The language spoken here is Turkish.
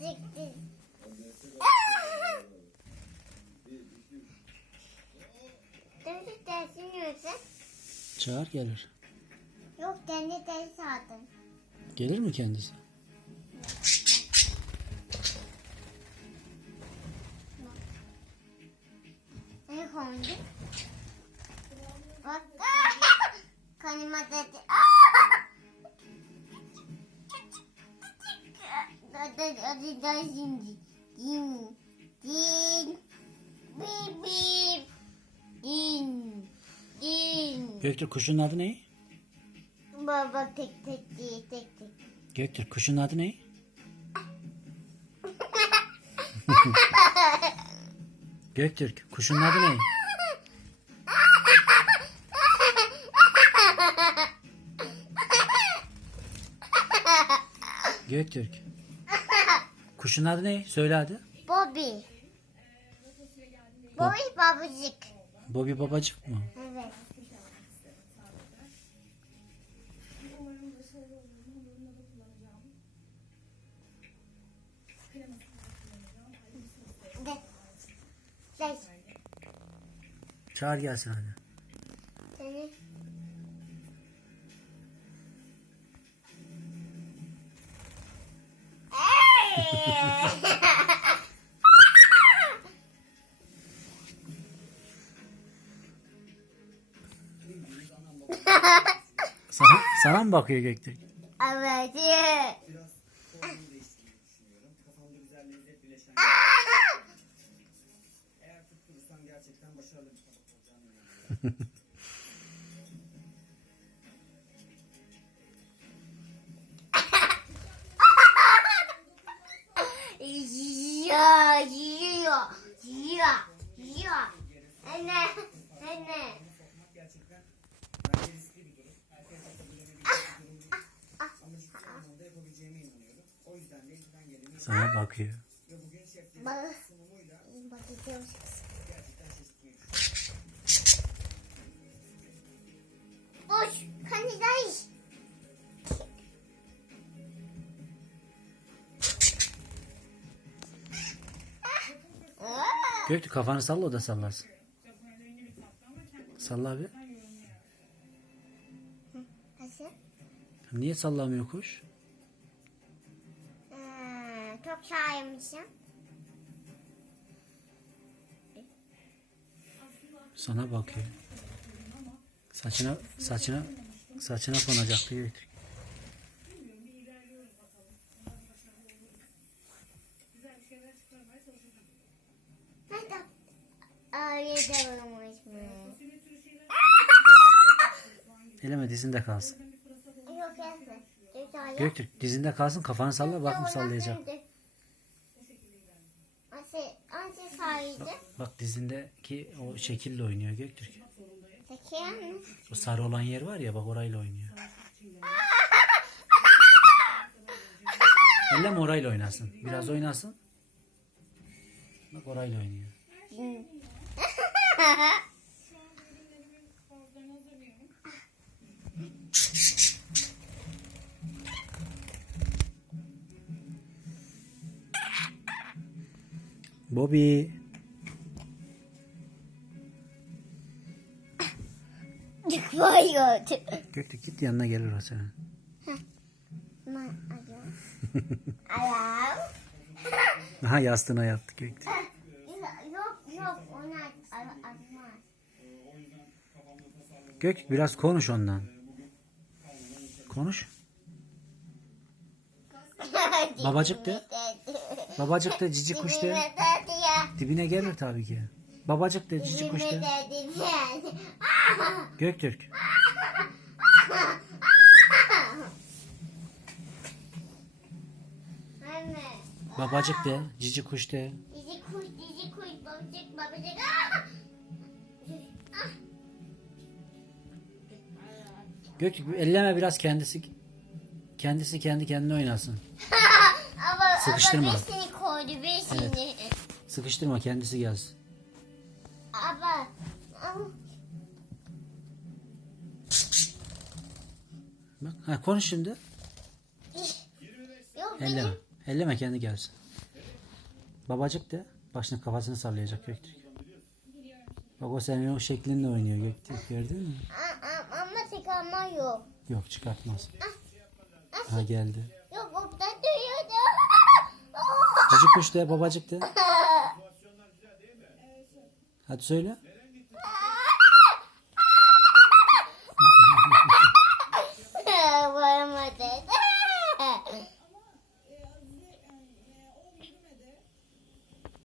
çıktı. Dönüşü dersini yoksa? Çağır gelir. Yok kendi ders aldım. Gelir mi kendisi? Ne kondu? Hadi daha şimdi. Din. Din. Bip bip. Din. Din. Göktürk kuşun adı ne? Baba tek tek değil tek tek. Göktürk kuşun adı ne? Göktürk kuşun adı ne? Göktürk. Kuşun adı ne? Söyle hadi. Bobby. Bobby babacık. Bobby babacık mı? Evet. Çağır gelsin hadi. Sana, sana mı bakıyor Göktürk? Evet. Gerçekten başarılı bir tabak olacağını inanıyorum. yüzden de elimden geleni Sana bakıyor. Bak, bakacağım. Boş, kanıdayız. Göktürk kafanı salla o da sallasın. Salla abi. Nasıl? Niye sallamıyor kuş? Hmm, çok şairmişim. Sana bakıyor. Saçına saçına saçına konacaktı Göktürk. Hadi. Öyle de olmuş mu? Eleme dizinde kalsın. Yok yazma. Göktürk dizinde kalsın kafanı salla bak mı sallayacak. Sayıydı. Bak dizindeki o şekille oynuyor Göktürk. O sarı olan yer var ya bak orayla oynuyor. Elleme orayla oynasın. Biraz oynasın. Bak orayla oynuyor. Bobby. Çıkmıyordu. Göktürk git yanına gelir o senin. Aha yastığına yattı Göktürk. Yok yok ona atmaz. Göktürk biraz konuş ondan. Konuş. Babacık de. Babacık de cici kuş de. Dibine gelir tabii ki. Babacık de cici kuş de. Göktürk. Babacık de. Cici kuş de. Dizi kuş, dizi kuş, babacık, babacık. Göktürk elleme biraz kendisi. Kendisi kendi kendine oynasın. Ama, Sıkıştırma. ama besini koydu, besini. Sıkıştırma kendisi gelsin. Ama, ama Bak, ha, konuş şimdi. yok Elleme. benim Elleme kendi gelsin. Babacık de. Şimdi kafasını sallayacak Göktürk. Bak o senin o şeklinle oynuyor Göktürk gördün mü? Ama çıkarma yok. Yok çıkartmaz. Ha geldi. Yok orada duruyordu. Cici kuş de babacık de. Hadi söyle.